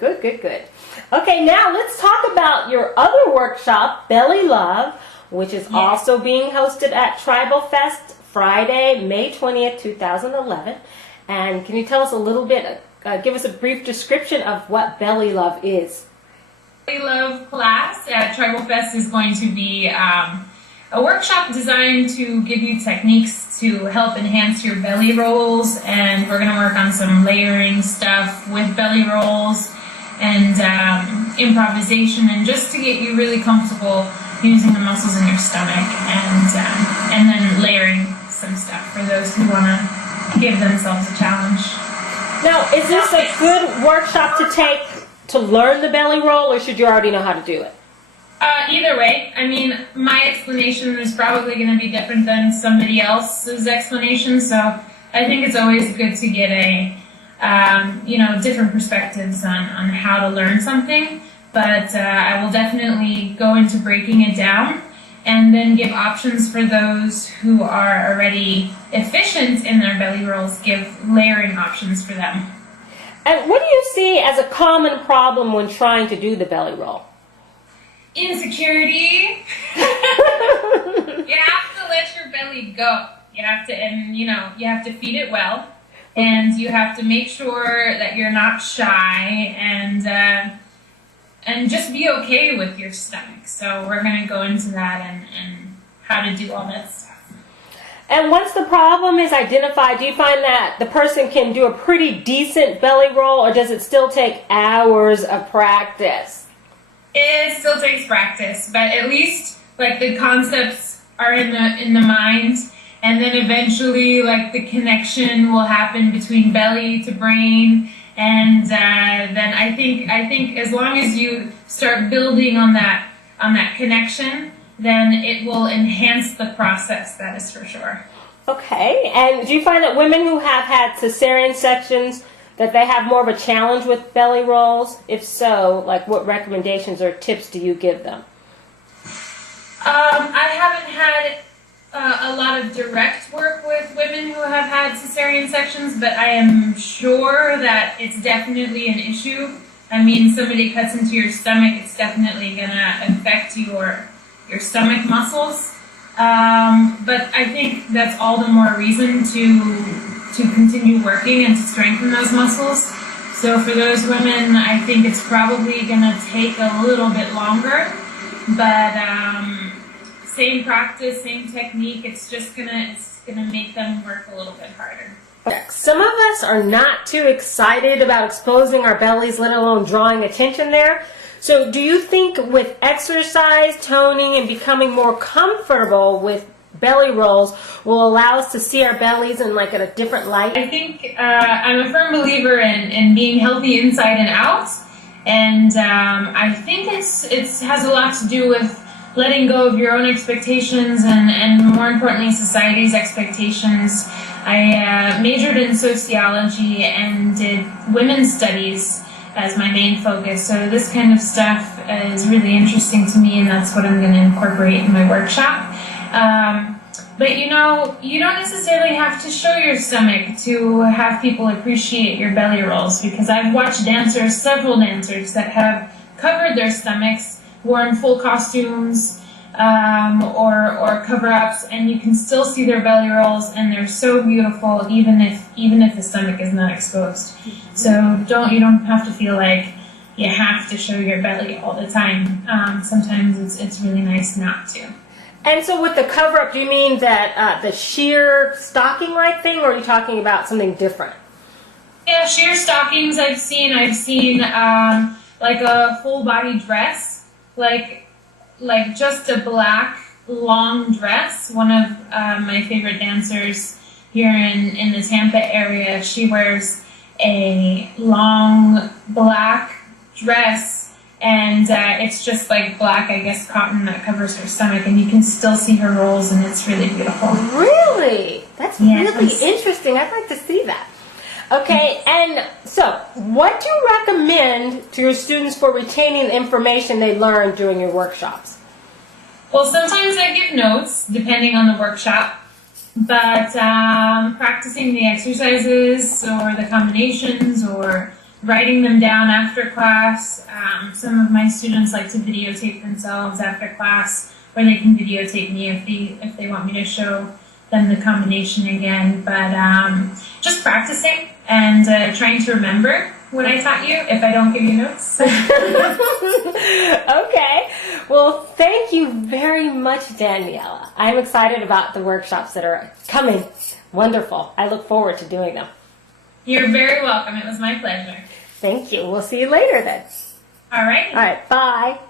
Good, good, good. Okay, now let's talk about your other workshop, Belly Love, which is also being hosted at Tribal Fest Friday, May 20th, 2011. And can you tell us a little bit, give us a brief description of what Belly Love is? Belly Love class at Tribal Fest is going to be a workshop designed to give you techniques to help enhance your belly rolls, and we're going to work on some layering stuff with belly rolls and improvisation, and just to get you really comfortable using the muscles in your stomach, and then layering some stuff for those who want to give themselves a challenge. Now, is this a good workshop to take to learn the belly roll, or should you already know how to do it? Either way. I mean, my explanation is probably going to be different than somebody else's explanation, so I think it's always good to get a, different perspectives on how to learn something. But I will definitely go into breaking it down and then give options for those who are already efficient in their belly rolls, give layering options for them. And what do you see as a common problem when trying to do the belly roll? Insecurity. You have to let your belly go. You have to feed it well, and you have to make sure that you're not shy, and just be okay with your stomach. So we're going to go into that and how to do all that stuff. And once the problem is identified, do you find that the person can do a pretty decent belly roll, or does it still take hours of practice? It still takes practice, but at least like the concepts are in the mind, and then eventually like the connection will happen between belly to brain, and then I think as long as you start building on that connection, then it will enhance the process. That is for sure. Okay, and do you find that women who have had cesarean sections, that they have more of a challenge with belly rolls? If so, like what recommendations or tips do you give them? I haven't had a lot of direct work with women who have had cesarean sections, but I am sure that it's definitely an issue. I mean, somebody cuts into your stomach, it's definitely going to affect your stomach muscles. But I think that's all the more reason to continue working and to strengthen those muscles. So for those women, I think it's probably going to take a little bit longer, but same practice, same technique. It's just gonna make them work a little bit harder. Some of us are not too excited about exposing our bellies, let alone drawing attention there. So do you think with exercise, toning, and becoming more comfortable with belly rolls will allow us to see our bellies in like at a different light? I think I'm a firm believer in being healthy inside and out, and I think it has a lot to do with letting go of your own expectations and more importantly society's expectations. I majored in sociology and did women's studies as my main focus, so this kind of stuff is really interesting to me, and that's what I'm going to incorporate in my workshop. But you don't necessarily have to show your stomach to have people appreciate your belly rolls, because I've watched several dancers that have covered their stomachs, worn full costumes or cover-ups, and you can still see their belly rolls, and they're so beautiful even if the stomach is not exposed. So you don't have to feel like you have to show your belly all the time. Sometimes it's really nice not to. And so with the cover-up, do you mean that the sheer stocking-like thing, or are you talking about something different? Yeah, sheer stockings I've seen like a full-body dress, like just a black long dress. One of my favorite dancers here in the Tampa area, she wears a long black dress, and it's just like black, I guess, cotton that covers her stomach, and you can still see her rolls, and it's really beautiful. Really? That's really interesting. I'd like to see that. Okay, and so what do you recommend to your students for retaining the information they learned during your workshops? Well, sometimes I give notes, depending on the workshop, but practicing the exercises or the combinations or writing them down after class. Some of my students like to videotape themselves after class, or they can videotape me if they want me to show them the combination again. But just practicing and trying to remember what I taught you if I don't give you notes. Okay. Well, thank you very much, Daniela. I'm excited about the workshops that are coming. Wonderful. I look forward to doing them. You're very welcome. It was my pleasure. Thank you. We'll see you later then. All right. All right. Bye.